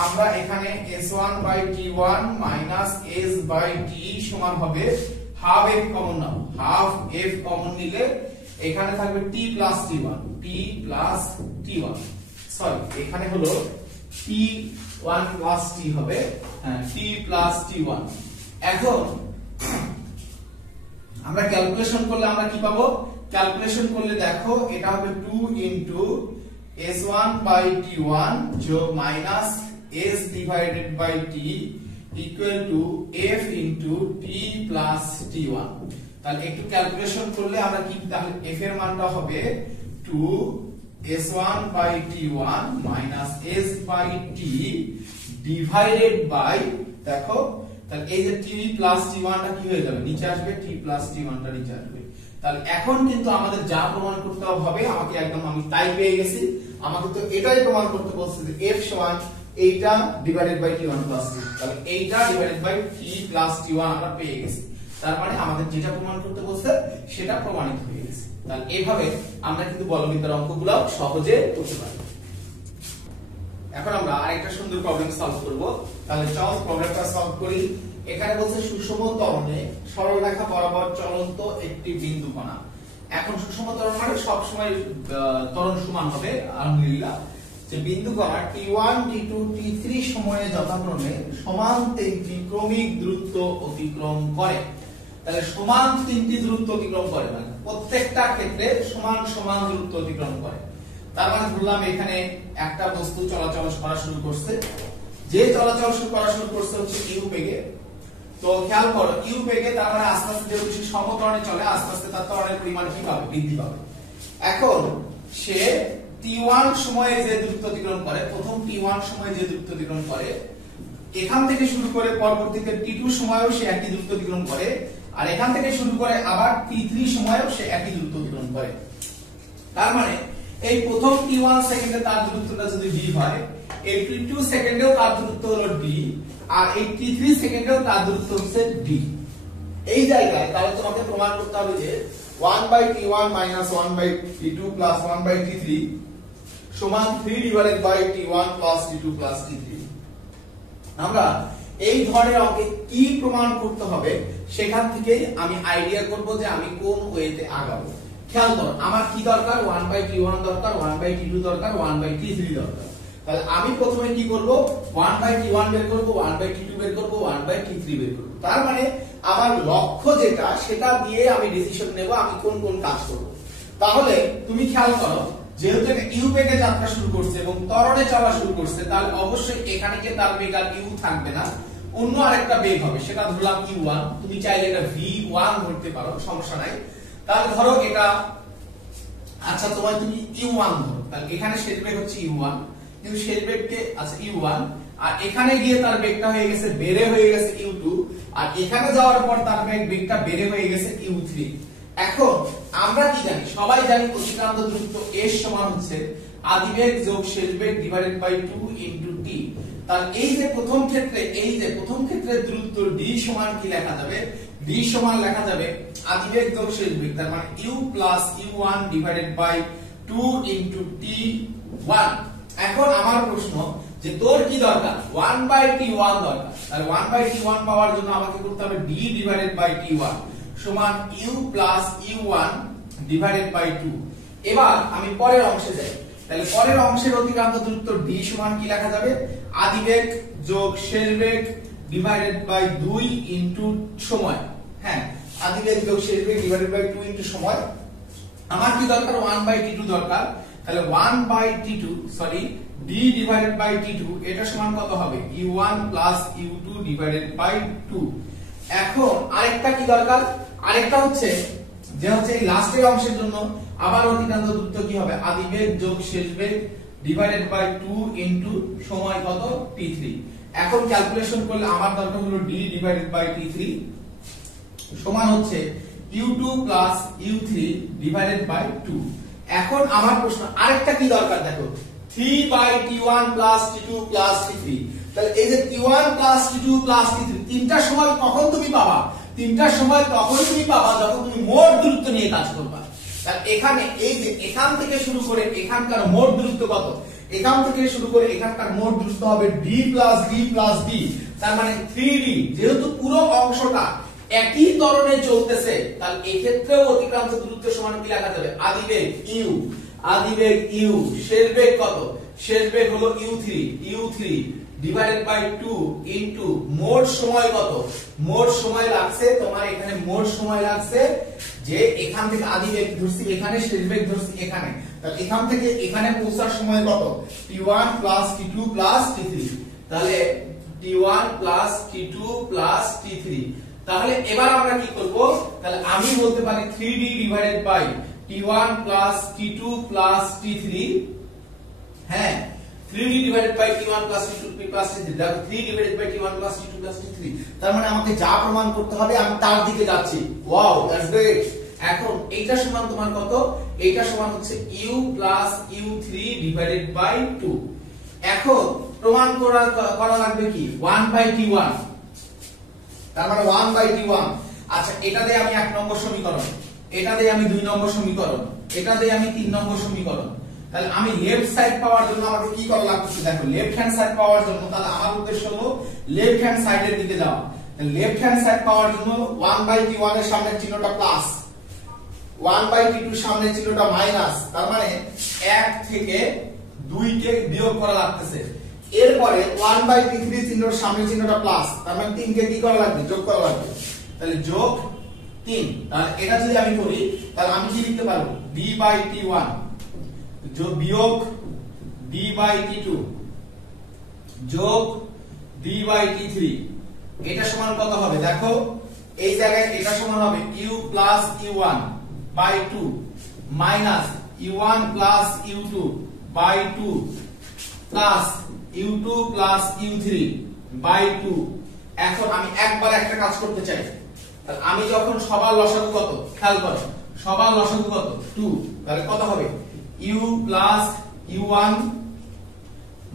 আমরা এখানে s1 by t1 minus s by t সমান হবে হাফ f কমন নাও, হাফ f কমন নিলে এখানে থাকবে t plus t1, t plus t1, sorry এখানে হলো t1 প্লাস t হবে, হ্যাঁ t প্লাস t1। এখন আমরা ক্যালকুলেশন করলে আমরা কি পাবো, ক্যালকুলেশন করলে দেখো এটা হবে 2 ইনটু s1 বাই t1 যোগ minus s divided by t equal to f into t plus t1। তাহলে একটু ক্যালকুলেশন করলে আমরা কি, তাহলে f এর মানটা হবে 2s1 by t1 minus s by t divided by, দেখো তাহলে এই যে t প্লাস t1 টা কি হয়ে যাবে, নিচে আসবে, t প্লাস t1 টা নিচে আসবে। তাহলে এখন কিন্তু আমাদের যা প্রমাণ করতে হবে, আমাকে একদম আমি তাই পেয়ে গেছি, আমাকে তো এটাই প্রমাণ করতে বলছে যে f সমান এইটা divided by t1 plus t। তাহলে এইটা divided by t plus t1 আমরা পেয়ে গেছি। তার মানে আমাদের যেটা প্রমাণ করতে বলছে সেটা প্রমাণিত হয়ে গেছে। তাহলে এইভাবে আমরা কিন্তু বলবিদ্যার অঙ্কগুলো সহজে করতে পারি। এখন আমরা আরেকটা সুন্দর প্রবলেম সলভ করব। তাহলে চল প্রবলেমটা সলভ করি। এখানে বলছে সুষম ত্বরণে সরল রেখা বরাবর চলন্ত একটি বিন্দু কণা। এখন সুষম ত্বরণ মানে সব সময় ত্বরণ সমান হবে, আলহামদুলিল্লাহ। যে বিন্দু কণা t1 t2 t3 সময়ে যথাক্রমে সমান তিনটি ক্রমিক দূরত্ব অতিক্রম করে। তাহলে সমান তিনটি দূরত্ব অতিক্রম করে, মানে প্রত্যেকটা ক্ষেত্রে সমান সমান দূরত্ব অতিক্রম করে। তার মানে ধরলাম এখানে একটা বস্তু চলাচল করা শুরু করছে, যে চলাচল করা শুরু করছে হচ্ছে ইউ বেগে। তো খেয়াল করো ইউ বেগে, তার মানে আস্তে আস্তে যেহেতু সে সমত্বরণে চলে, আস্তে আস্তে তার ত্বরণের পরিমাণ কি পাবে, বৃদ্ধি পাবে। এখন সে t1 সময়ে যে দূরত্ব অতিক্রম করে, প্রথম t1 সময়ে যে দূরত্ব অতিক্রম করে, এখান থেকে শুরু করে পরবর্তীতে t2 সময়েও সে একই দূরত্ব অতিক্রম করে, আর এখান থেকে শুরু করে আবার t3 সময়েও সে একই দূরত্ব অতিক্রম করে। তার মানে এই প্রথম t1 সেকেন্ডে তার দূরত্বটা যদি d হয়, এই t2 সেকেন্ডেও তার দূরত্ব হলো d, আর এই t3 সেকেন্ডেও তার দূরত্ব হচ্ছে d। এই জায়গায় তাহলে তোমাকে প্রমাণ করতে হবে যে 1/t1 minus 1/t2 plus 1/t3 সমান 3 divided by t1 plus t2 plus t3। আমরা এই ধরনের অঙ্কে কি প্রমাণ করতে হবে সেখান থেকে আমি আইডিয়া করব যে আমি কোন ওয়েতে আগাবো। খেয়াল করো আমার কি দরকার, 1/t1 দরকার, 1/t2 দরকার, 1/t3 দরকার। তাহলে আমি প্রথমে কি করব, 1/t1 বের করব, 1/t2 বের করব, 1/t3 বের করব। তার মানে আমার লক্ষ্য যেটা সেটা দিয়ে আমি ডিসিশন নেব আমি কোন কোন কাজ করব। তাহলে তুমি খেয়াল করো যেহেতু ইউ বেগে যাত্রা শুরু করছে এবং ত্বরণে চলা শুরু করছে, তাহলে অবশ্যই এখানে কি তার বেগ আর ইউ থাকবে না, অন্য আরেকটা বেগ হবে, সেটা ধরলাম u1। তুমি চাইলে এটা v1 ধরতে পারো, সমস্যা নাই। তাহলে ধরো এটা, আচ্ছা তোমার তুমি u1 ধরো, তাহলে এখানে শেষ বেগ হচ্ছে u1, কিন্তু শেষ বেগকে আচ্ছা u1, আর এখানে গিয়ে তার বেগটা হয়ে গেছে বেড়ে হয়ে গেছে u2, আর এখানে যাওয়ার পর তার বেগটা বেড়ে হয়ে গেছে u3। এখন আমরা কি জানি, সবাই জানি অতিক্রান্ত দূরত্ব s সমান হচ্ছে আদিবেগ যোগ শেষ বেগ ডিভাইডেড বাই 2 ইনটু t। তার এই যে প্রথম ক্ষেত্রে দূরত্ব d সমান কি লেখা যাবে, d সমান লেখা যাবে আদিবেগ যোগ শেষ বেগ, তার মানে u plus u1 divided by 2 into t1। এখন আমার প্রশ্ন যে তোর কি দরকার, 1/t1 দরকার। তাহলে 1/t1 পাওয়ার জন্য আমাকে করতে হবে d ডিভাইডেড বাই t1 সমান u plus u1 divided by 2। এবার আমি পরের অংশে যাই। তাহলে পরের অংশের অতিক্রান্ত দূরত্ব d সমান কি লেখা যাবে, আদিবেগ যোগ শেষ বেগ ডিভাইডেড বাই 2 ইনটু সময়। হ্যাঁ, আদিবেগ যোগ শেষ বেগ ডিভাইডেড বাই 2 ইনটু সময়। আমার কি দরকার, 1/t2 দরকার। তাহলে 1/t2 sorry d divided by t2 এটা সমান কত হবে, u1 plus u2 divided by 2। এখন আরেকটা কি দরকার, আরেকটা হচ্ছে যে হচ্ছে এই লাস্টের অংশের জন্য আবার অতিক্রান্ত দূরত্ব কি হবে, আদিবেগ যোগ শেষ বেগ ডিভাইডেড বাই 2 ইনটু সময় কত t3। এখন ক্যালকুলেশন করলে আমার দরকার হলো d ডিভাইডেড বাই t3 সমান হচ্ছে u2 plus u3 divided by 2। এখন আমার প্রশ্ন আরেকটা কি দরকার, দেখো 3/t1 plus t2 plus t3। তাহলে এই যে t1 plus t2 plus t3 তিনটার সময় কখন তুমি পাবা, তিনটার সময় তখন তুমি পাবা যখন তুমি মোট দূরত্ব নিয়ে কাজ করবা। তাহলে এখানে এই যে এখান থেকে শুরু করে এখানকার মোট দূরত্ব কত, এখান থেকে শুরু করে এখানকার মোট দূরত্ব হবে d plus d plus d, তার মানে 3d। যেহেতু পুরো অংশটা একই ত্বরণে চলতেছে, তাহলে এই ক্ষেত্রেও অতিক্রান্ত দূরত্ব সমান কি লেখা যাবে, আদিবেগ u শেষ বেগ কত, শেষ বেগ হলো u3 ডিভাইডেড বাই 2 ইনটু মোট সময় কত, মোট সময় লাগছে তোমার এখানে, মোট সময় লাগছে যে এখান থেকে আদিবেগ ধরছি এখানে, শেষ বেগ ধরছি এখানে, তাহলে এখান থেকে এখানে পৌঁছার সময় কত, t1 plus t2 plus t3। তাহলে t1 plus t2 plus t3। তাহলে এবার আমরা কি করব, তাহলে আমি বলতে পারি 3d divided by t1 plus t2 plus t3। হ্যাঁ 3d divided by t1 plus t2 plus t3, দেখো 3 divided by t1 plus t2 plus t3। তার মানে আমাকে যা প্রমাণ করতে হবে আমি তার দিকে যাচ্ছি। Wow, that's great. এখন এইটা সমান তোমার কত, এইটা সমান হচ্ছে u plus u3 divided by 2। এখন প্রমাণ করা লাগবে কি 1 বাই t1, তার মানে 1 বাই t1। আচ্ছা এটা দিয়ে আমি 1 নম্বর সমীকরণ, এটা দিয়ে আমি 2 নম্বর সমীকরণ, এটা দিয়ে আমি 3 নম্বর সমীকরণ। তাহলে আমি লেফট সাইড পাওয়ার জন্য আমাকে কি করা লাগছে, দেখো লেফট হ্যান্ড সাইড পাওয়ার জন্য তাহলে আমার উদ্দেশ্য হলো লেফট হ্যান্ড সাইডের দিকে যাওয়া। তাহলে লেফট হ্যান্ড সাইড পাওয়ার জন্য 1 বাই t1 এর সামনের চিহ্নটা প্লাস, 1 বাই t2 এর সামনের চিহ্নটা মাইনাস, তার মানে 1 থেকে 2 কে বিয়োগ করা লাগতেছে। এরপরে 1 বাই t3 চিহ্নের সামনের চিহ্নটা প্লাস, তার মানে 3 কে কি করা লাগবে, যোগ করা লাগবে। তাহলে যোগ 3। তাহলে এটা যদি আমি করি তাহলে আমি কি লিখতে পারবো, d বাই t1 যোগ বিয়োগ d বাই t2 যোগ d বাই t3। এটা সমান কত হবে, দেখো এই জায়গায় এটা সমান হবে u plus u1 by 2 minus u1 plus u2 by 2 plus u2 plus u3 by 2। এখন আমি একবার একটা কাজ করতে চাই, তাহলে আমি যখন সবার লসাগু কত, খেয়াল করো সবার লসাগু কত 2, তাহলে কত হবে u plus u1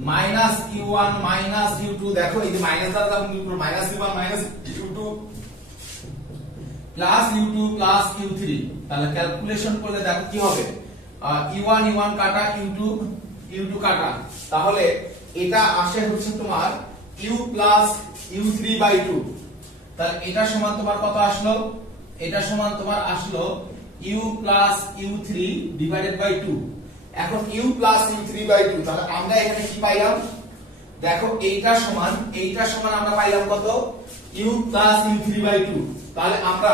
minus u1 minus u2, দেখো এই যে মাইনাস দ্বারা যখন গুণ করব minus u1 minus u2 plus u2 plus u3। তাহলে ক্যালকুলেশন করলে দেখো কি হবে, u1 u1 কাটা u2 কাটা, তাহলে এটা আসে হচ্ছে তোমার u প্লাস u3 বাই 2। তাহলে এটা সমান তোমার কত আসলো, এটা সমান তোমার আসলো u plus u3 divided by 2। এখন u প্লাস u3 বাই 2, তাহলে আমরা এখানে কি পাইলাম, দেখো এইটা সমান আমরা পাইলাম কত u প্লাস u3 বাই 2। তাহলে আমরা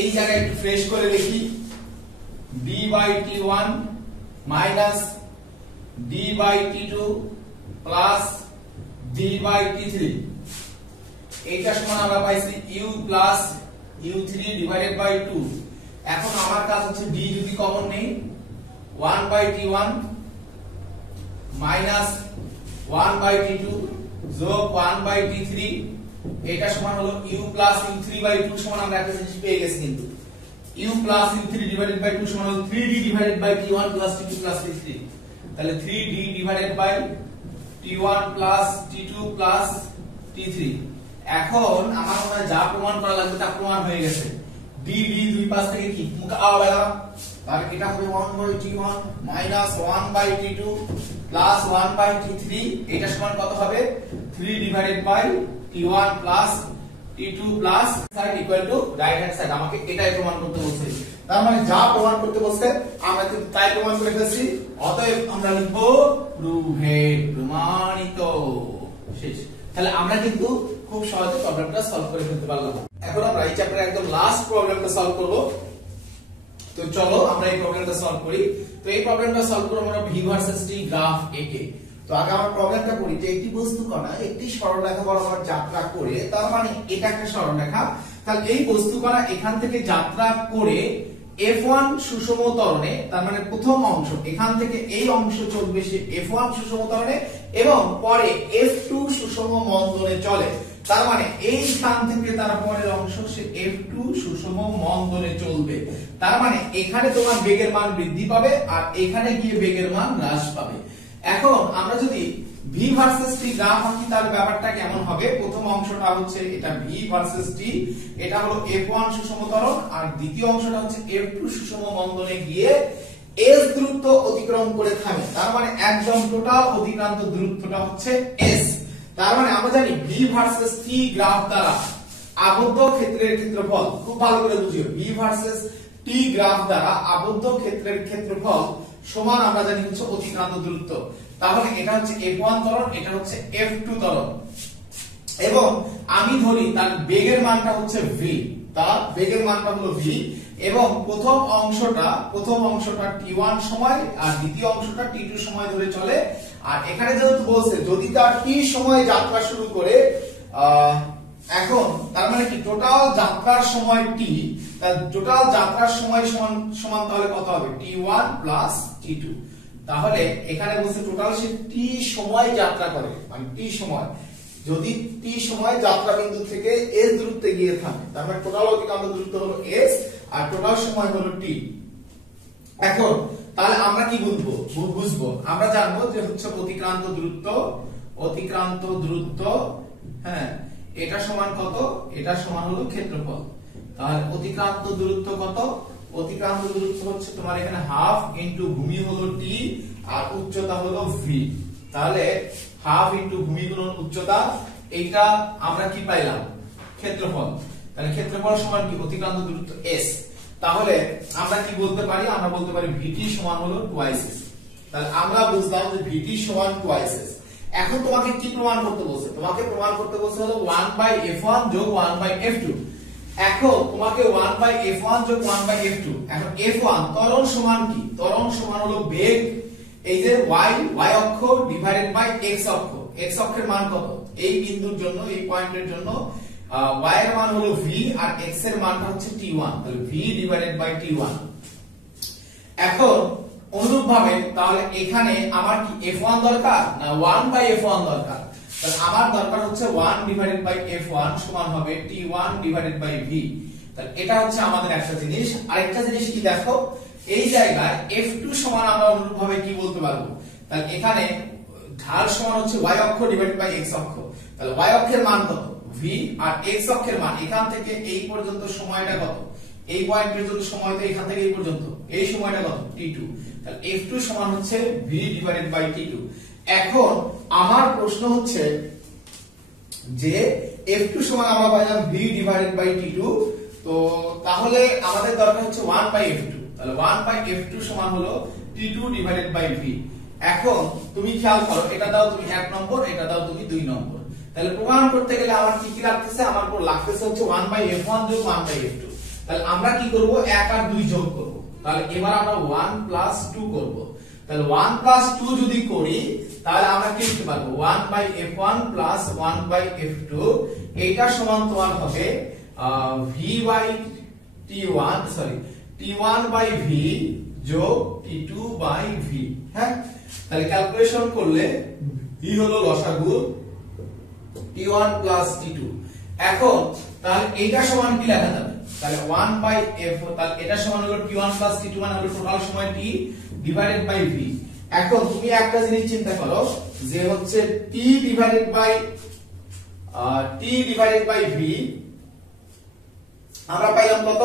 এই জায়গায় একটু ফ্রেশ করে লিখি d by t1 minus d by t2 plus d by t3। এইটা সমান আমরা পাইছি u plus u3 divided by 2। এখন আমার কাজ হচ্ছে d যদি কমন নেই 1 by t1 minus 1 by t2 যোগ 1 বাই t3। এটা সমান হলো u প্লাস u3 বাই 2 সমান আমরা একটা জিনিস পেয়ে গেছি, কিন্তু u plus u3 divided by 2 সমান হলো 3d divided by t1 plus t2 plus t3। তাহলে 3d divided by t1 plus t2 plus t3। এখন আমার মনে হয় যা প্রমাণ করা লাগবে তা প্রমাণ হয়ে গেছে। d দুই পাশ থেকে কি মুখে আওয়ালা, তাহলে এটা হবে 1 by t1 minus 1 by t2 plus 1 by t3। এটা সমান কত হবে 3 divided by t1 plus t2 plus side equal to right hand side. আমাকে এটাই প্রমাণ করতে বলছে, তার মানে যা প্রমাণ করতে বলছে আমরা কিন্তু তাই প্রমাণ করে ফেলছি। অতএব আমরা লিখবো প্রুভেড, প্রমাণিত, শেষ। তাহলে আমরা কিন্তু খুব সহজে প্রবলেমটা সলভ করে ফেলতে পারলাম। এখন আমরা এই চ্যাপ্টারের একদম লাস্ট প্রবলেমটা সলভ করব। তো চলো আমরা এই প্রবলেমটা সলভ করি। তো এই প্রবলেমটা সলভ করব আমরা v ভার্সেস t গ্রাফ এঁকে। তো আগে আমরা প্রবলেমটা করি যে একটি বস্তু কণা একটি সরলরেখা বরাবর যাত্রা করে, তার মানে এটা একটা সরলরেখা, তাহলে এই বস্তু কণা এখান থেকে যাত্রা করে f1 সুষম ত্বরণে, তার মানে প্রথম অংশ এখান থেকে এই অংশ চলবে সে f1 সুষম ত্বরণে এবং পরে f2 সুষম মন্দনে চলে। তার মানে এই স্থান থেকে তার পরের অংশ সে f2 সুষম মন্দনে চলবে। তার মানে এখানে তোমার বেগের মান বৃদ্ধি পাবে আর এখানে গিয়ে বেগের মান হ্রাস পাবে। এখন আমরা যদি v ভার্সেস t গ্রাফ আঁকি তাহলে ব্যাপারটা কেমন হবে, প্রথম অংশটা হচ্ছে এটা v ভার্সেস t, এটা হলো f1 সুষম ত্বরণ, আর দ্বিতীয় অংশটা হচ্ছে f2 সুষম মন্দনে গিয়ে s দূরত্ব অতিক্রম করে থামে। তার মানে একদম টোটাল অতিক্রান্ত দূরত্বটা হচ্ছে s। তার মানে আমরা জানি v ভার্সেস t গ্রাফ দ্বারা আবদ্ধ ক্ষেত্রের ক্ষেত্রফল, খুব ভালো করে বুঝিও, v ভার্সেস t গ্রাফ দ্বারা আবদ্ধ ক্ষেত্রের ক্ষেত্রফল সমান আমরা জানি হচ্ছে অতিক্রান্ত দূরত্ব। তাহলে এটা হচ্ছে f1 ত্বরণ, এটা হচ্ছে f2 ত্বরণ, এবং আমি ধরি তার বেগের মানটা হচ্ছে v, তার বেগের মানটা হলো v, এবং প্রথম অংশটা t1 সময় আর দ্বিতীয় অংশটা t2 সময় ধরে চলে, আর এখানে যেহেতু বলছে যদি তার টি সময়ে যাত্রা শুরু করে এখন তার মানে কি টোটাল যাত্রার সময় টি, তার টোটাল যাত্রার সময় সমান সমান তাহলে কত হবে t1 প্লাস t2। তাহলে এখানে বলছে টোটাল সে টি সময় যাত্রা করে, মানে টি সময় যদি টি সময় যাত্রা বিন্দু থেকে s দূরত্বে গিয়ে থাকে, তার মানে টোটাল অতিক্রান্ত দূরত্ব হলো s আর টোটাল সময় হলো t। এখন তাহলে আমরা কি বুঝবো, আমরা জানবো যে হচ্ছে অতিক্রান্ত দূরত্ব, হ্যাঁ এটা সমান কত, এটা সমান হলো ক্ষেত্রফল। তাহলে অতিক্রান্ত দূরত্ব কত, অতিক্রান্ত দূরত্ব হচ্ছে তোমার এখানে হাফ ইনটু ভূমি হলো t আর উচ্চতা হলো v। তাহলে হাফ ইনটু ভূমি গুণন উচ্চতা, এইটা আমরা কি পাইলাম ক্ষেত্রফল। তাহলে ক্ষেত্রফল সমান কি অতিক্রান্ত দূরত্ব s। তাহলে আমরা কি বলতে পারি, আমরা বলতে পারি vt সমান হলো টুয়াইস s। তাহলে আমরা বুঝলাম যে vt সমান টুয়াইস s। এখন তোমাকে কি প্রমাণ করতে বলছে, তোমাকে প্রমাণ করতে বলছে হলো 1/f1 যোগ 1/f2। এখন তোমাকে 1/f1 যোগ 1/f2, এখন f1 ত্বরণ সমান কি, ত্বরণ সমান হলো বেগ, এই যে y অক্ষ ডিভাইডেড বাই x অক্ষ, x অক্ষের মান কত এই বিন্দুর জন্য, এই পয়েন্টের জন্য y এর মান হলো v আর x এর মানটা হচ্ছে t1, তাহলে v ডিভাইডেড বাই t1। এখন অনুরূপভাবে তাহলে এখানে আমার কি f1 দরকার না 1/f1 দরকার, তাহলে আমার দরকার হচ্ছে 1 ডিভাইডেড বাই f1 সমান হবে t1 ডিভাইডেড বাই v। তাহলে এটা হচ্ছে আমাদের একটা জিনিস। আরেকটা জিনিস কি দেখো, এই জায়গায় f2 সমান আমরা অনুরূপভাবে কি বলতে পারবো, তাহলে এখানে ঢাল সমান হচ্ছে y অক্ষ ডিভাইডেড বাই x অক্ষ, তাহলে y অক্ষের মান কত v আর x অক্ষের মান এখান থেকে এই পর্যন্ত সময়টা কত, এই পয়েন্ট পর্যন্ত সময় তো এখান থেকে এই পর্যন্ত, এই সময়টা কত t2, তাহলে f2 সমান হচ্ছে v ডিভাইডেড বাই t2। এখন আমার প্রশ্ন হচ্ছে যে f2 সমান আমরা পাইলাম v ডিভাইডেড বাই t2, তো তাহলে আমাদের দরকার হচ্ছে 1/f2, তাহলে 1/f2 সমান হলো t2 ডিভাইডেড বাই v। এখন তুমি খেয়াল করো, এটা দাও তুমি 1 নম্বর, এটা দাও তুমি 2 নম্বর। তাহলে প্রমাণ করতে গেলে আমার কি কি লাগতেছে, আমার পুরো লাগতেছে হচ্ছে 1/f1 যোগ 1/f2। তাহলে আমরা কি করব, 1 আর 2 যোগ করব। তাহলে এবার আমরা 1 প্লাস 2 করব। তাহলে 1 প্লাস 2 যদি করি তাহলে আমরা কি লিখতে পারবো 1/f1 প্লাস 1/f2, এইটা সমান তোমার হবে t1/v যোগ t2/v। হ্যাঁ, তাহলে ক্যালকুলেশন করলে v হলো লসাগু t1 প্লাস t2। এখন তাহলে এইটা সমান কি লেখা যাবে, তাহলে 1/f, তাহলে এটা সমান হলো t1 প্লাস t2 মানে হলো টোটাল সময় t ডিভাইডেড বাই v। এখন তুমি একটা জিনিস চিন্তা করো যে হচ্ছে t ডিভাইডেড বাই v আমরা পাইলাম কত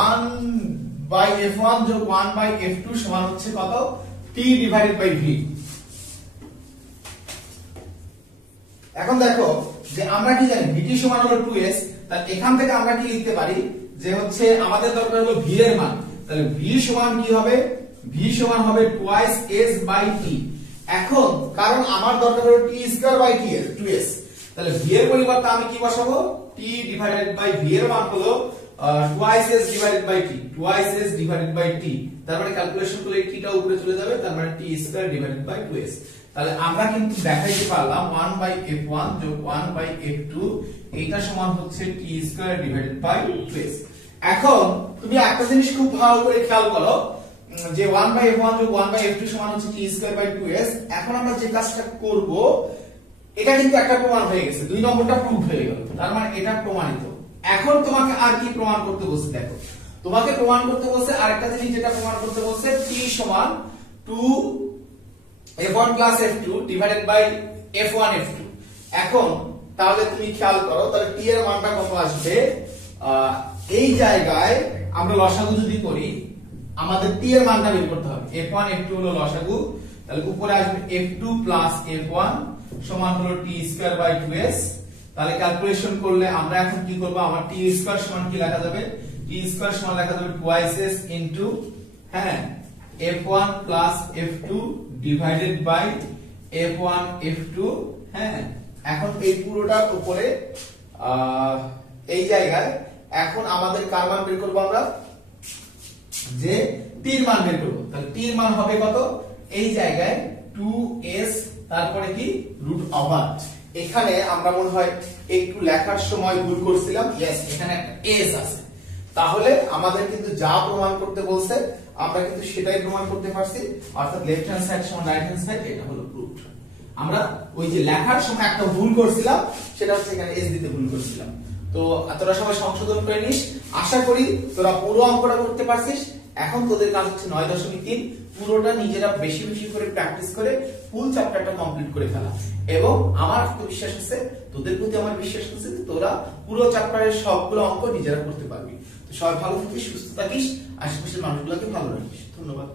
1/f1 যোগ 1/f2 সমান হচ্ছে কত t ডিভাইডেড বাই v। এখন দেখো যে আমরা কি জানি vt সমান হলো 2s, তাহলে এখান থেকে আমরা কি লিখতে পারি যে হচ্ছে আমাদের দরকার হলো v এর মান, তাহলে v সমান কি হবে, v সমান হবে টুয়াইস s বাই t। এখন কারণ আমার দরকার হলো t square by t s 2s, তাহলে v এর পরিবর্তে আমি কি বসাবো t ডিভাইডেড বাই v এর মান হলো twice s divided by t, twice s divided by t। তারপরে ক্যালকুলেশন করলে t টা উপরে চলে যাবে, তার মানে t square divided by 2s। তাহলে আমরা কিন্তু দেখাইতে পারলাম 1/f1 যোগ 1/f2 এইটা সমান হচ্ছে t square divided by 2s। এখন তুমি একটা জিনিস খুব ভালো করে খেয়াল করো যে 1/f1 যোগ 1/f2 সমান হচ্ছে t স্কয়ার বাই 2s। এখন আমরা যে কাজটা করব এটা কিন্তু একটা প্রমাণ হয়ে গেছে, 2 নম্বরটা প্রুফ হয়ে গেল, তার মানে এটা প্রমাণিত। এখন তোমাকে আর কি প্রমাণ করতে বলছে, দেখো তোমাকে প্রমাণ করতে বলছে আরেকটা জিনিস, যেটা প্রমাণ করতে বলছে t সমান 2f1 plus f2 divided by f1 f2। এখন তাহলে তুমি খেয়াল করো, তাহলে t এর মানটা কত আসবে, এই জায়গায় আমরা লসাগু যদি করি আমাদের t এর মানটা বের করতে হবে, f1 f2 হলো লসাগু, তাহলে উপরে আসবে f2 প্লাস f1 সমান হলো t স্কয়ার বাই 2s। তাহলে ক্যালকুলেশন করলে আমরা এখন কি করব, আমার t স্কয়ার সমান কি লেখা যাবে, t স্কয়ার সমান লেখা যাবে টুয়াইস s ইনটু হ্যাঁ f1 plus f2 divided by f1 f2। হ্যাঁ, এখন এই পুরোটার উপরে এই জায়গায় এখন আমাদের কার মান বের করব, আমরা যে t এর মান বের করব। তাহলে t এর মান হবে কত, এই জায়গায় t 2s তারপরে কি রুট ওভার। এখানে আমরা মনে হয় একটু লেখার সময় ভুল করছিলাম, यस এখানে একটা s আছে, তাহলে আমাদের কিন্তু যা প্রমাণ করতে বলছে আমরা কিন্তু সেটাই প্রমাণ করতে পারছি, অর্থাৎ লেফট হ্যান্ড সাইড সমান রাইট হ্যান্ড সাইড, এটা হলো প্রুফড। আমরা ওই যে লেখার সময় একটা ভুল করছিলাম, সেটা হচ্ছে এখানে s দিতে ভুল করছিলাম। তো তোরা সবাই সংশোধন করে নিস, আশা করি তোরা পুরো অঙ্কটা করতে পারছিস। এখন তোদের কাজ হচ্ছে 9.3 পুরোটা নিজেরা বেশি বেশি করে প্র্যাকটিস করে ফুল চ্যাপ্টারটা কমপ্লিট করে ফেলা। এবং আমার তো বিশ্বাস আছে, তোদের প্রতি আমার বিশ্বাস আছে যে তোরা পুরো চ্যাপ্টারের সবগুলো অঙ্ক নিজেরা করতে পারবি। তো সবাই ভালো থাকিস, সুস্থ থাকিস, আশেপাশের মানুষগুলোকে ভালো রাখিস। ধন্যবাদ।